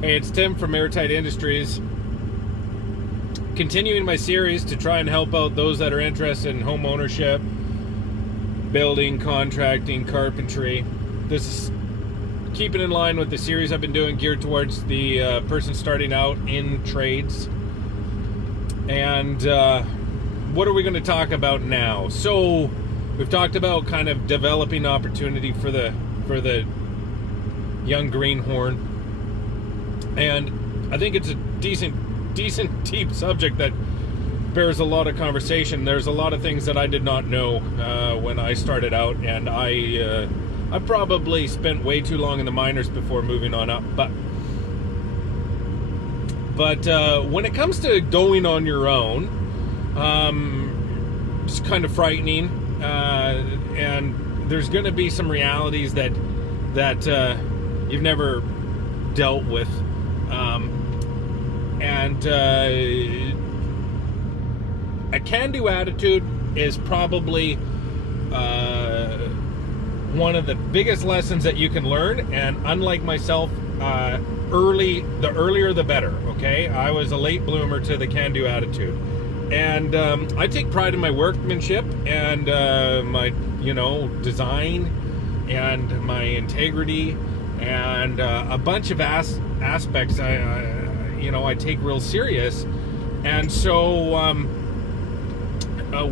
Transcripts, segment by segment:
Hey, it's Tim from Airtight Industries. Continuing my series to try and help out those that are interested in home ownership, building, contracting, carpentry. This is keeping in line with the series I've been doing geared towards the person starting out in trades. And what are we going to talk about now? So we've talked about kind of developing opportunity for the young greenhorn. And I think it's a decent deep subject that bears a lot of conversation. There's a lot of things that I did not know when I started out, and I probably spent way too long in the minors before moving on up. But when it comes to going on your own, it's kind of frightening, and there's going to be some realities that you've never dealt with. A can-do attitude is probably one of the biggest lessons that you can learn. And unlike myself, the earlier the better. Okay, I was a late bloomer to the can-do attitude, and I take pride in my workmanship and my design and my integrity and a bunch of aspects I take real serious. And so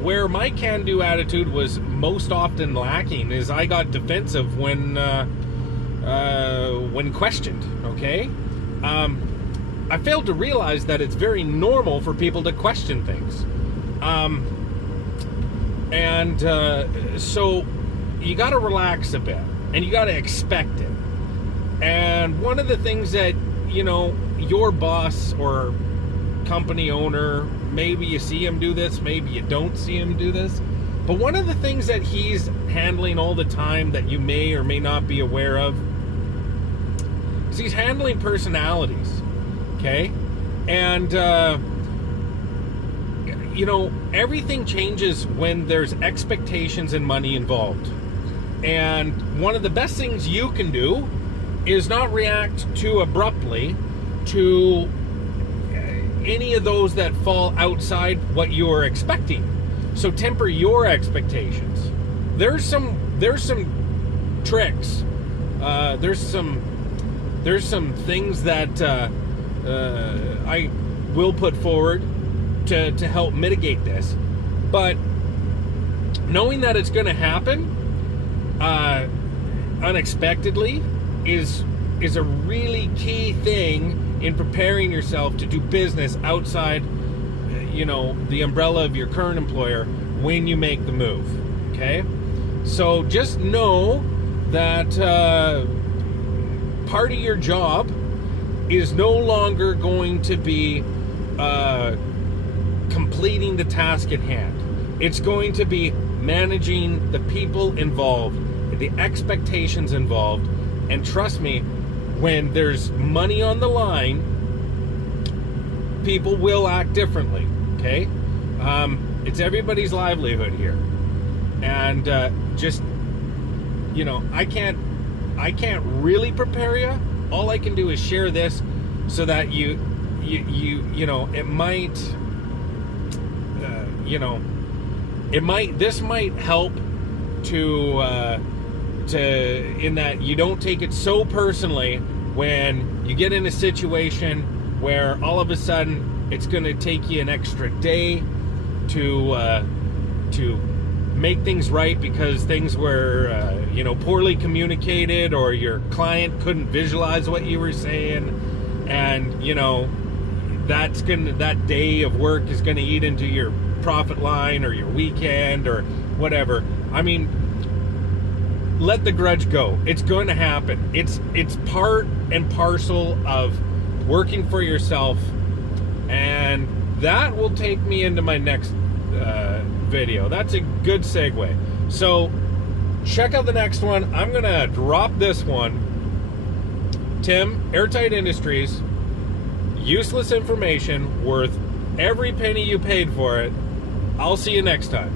where my can-do attitude was most often lacking is I got defensive when questioned. Okay, I failed to realize that it's very normal for people to question things, so you got to relax a bit and you got to expect it. And one of the things that your boss or company owner, maybe you see him do this, maybe you don't see him do this, but one of the things that he's handling all the time that you may or may not be aware of is he's handling personalities. Okay, and everything changes when there's expectations and money involved. And one of the best things you can do is not react too abruptly to any of those that fall outside what you are expecting. So temper your expectations. There's some tricks. There's some things that I will put forward to help mitigate this. But knowing that it's going to happen unexpectedly is a really key thing in preparing yourself to do business outside the umbrella of your current employer when you make the move. Okay, so just know that part of your job is no longer going to be completing the task at hand. It's going to be managing the people involved, the expectations involved. And trust me, when there's money on the line, people will act differently. Okay, it's everybody's livelihood here, and I can't really prepare you. All I can do is share this so that this might help to in that you don't take it so personally when you get in a situation where all of a sudden it's going to take you an extra day to make things right because things were poorly communicated, or your client couldn't visualize what you were saying, and that day of work is going to eat into your profit line or your weekend or whatever. I mean, let the grudge go. It's going to happen. It's part and parcel of working for yourself, and that will take me into my next video. That's a good segue. So check out the next one. I'm gonna drop this one. Tim, Airtight Industries. Useless information worth every penny you paid for it. I'll see you next time.